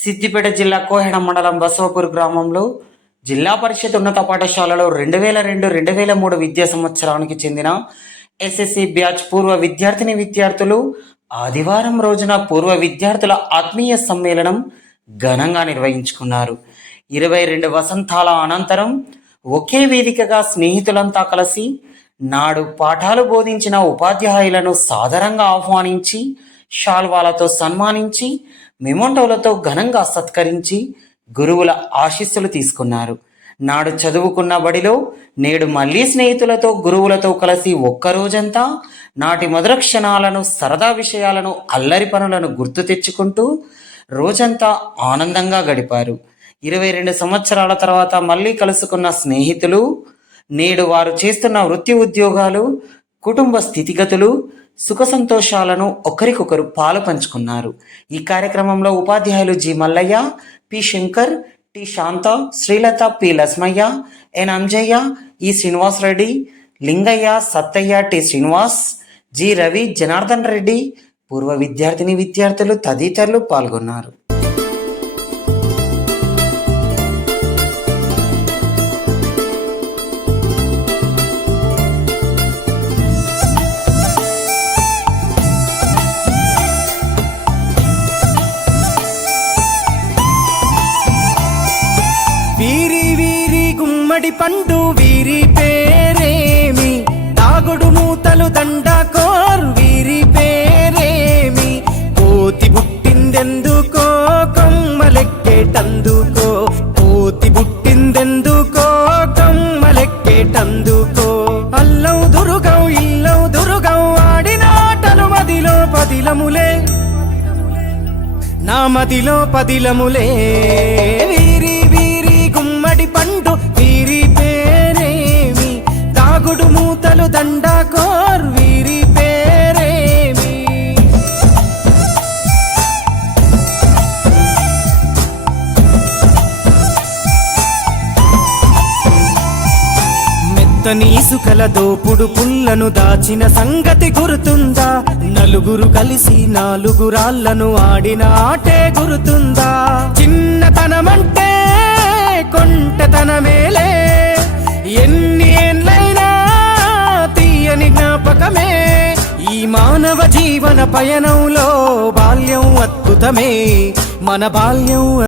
సిద్దిపేట జిల్లా కోహెడ మండలం బసవపూర్ గ్రామంలో జిల్లా పరిషత్ ఉన్నత పాఠశాలలో రెండు వేల రెండు రెండు వేల మూడు విద్యా సంవత్సరానికి చెందిన ఎస్ఎస్సి బ్యాచ్ పూర్వ విద్యార్థిని విద్యార్థులు ఆదివారం రోజున పూర్వ విద్యార్థుల ఆత్మీయ సమ్మేళనం ఘనంగా నిర్వహించుకున్నారు. ఇరవై రెండు వసంతాల అనంతరం ఒకే వేదికగా స్నేహితులంతా కలిసి నాడు పాఠాలు బోధించిన ఉపాధ్యాయులను సాదరంగా ఆహ్వానించి షాల్వాలతో సన్మానించి మెమోంటోలతో ఘనంగా సత్కరించి గురువుల ఆశీస్సులు తీసుకున్నారు. నాడు చదువుకున్న బడిలో నేడు మళ్ళీ స్నేహితులతో గురువులతో కలిసి ఒక్కరోజంతా నాటి మధుర క్షణాలను సరదా విషయాలను అల్లరి పనులను గుర్తు తెచ్చుకుంటూ రోజంతా ఆనందంగా గడిపారు. ఇరవై రెండు సంవత్సరాల తర్వాత మళ్ళీ కలుసుకున్న స్నేహితులు నేడు వారు చేస్తున్న వృత్తి ఉద్యోగాలు కుటుంబ స్థితిగతులు సుఖ సంతోషాలను ఒకరికొకరు పాలు పంచుకున్నారు. ఈ కార్యక్రమంలో ఉపాధ్యాయులు G. Mallaiah P. Shankar T. Shantha Srilatha P. Lasmaiah N. Anjaiah E. Srinivas Reddy Lingaiah Sattaiah T. Srinivas G. Ravi Janardhan Reddy పూర్వ విద్యార్థిని విద్యార్థులు తదితరులు పాల్గొన్నారు. గుమ్మడి పండు వీరి పేరేమి? తాగుడు మూతలు దండ కోరు వీరి పేరేమి? కోతి పుట్టిందెందుకో కొమ్మలెక్కేటందుకో? కోతి పుట్టిందెందుకో కొమ్మలెక్కేటందుకో? అల్లం దురుగం ఇల్లం దురుగం ఆడినాటలు మదిలో పదిలములే. నా మదిలో పదిలములే. నీసుకల ఇసుకల దోపుడు పుల్లను దాచిన సంగతి గుర్తుందా? నలుగురు కలిసి నాలుగు రాళ్ళను ఆడిన ఆటే గుర్తుందా? చిన్నతనమంటే కొంటతనమేలే. ఎన్ని ఏళ్ళైనా తీయని జ్ఞాపకమే. ఈ మానవ జీవన పయనంలో బాల్యం అద్భుతమే. మన బాల్యం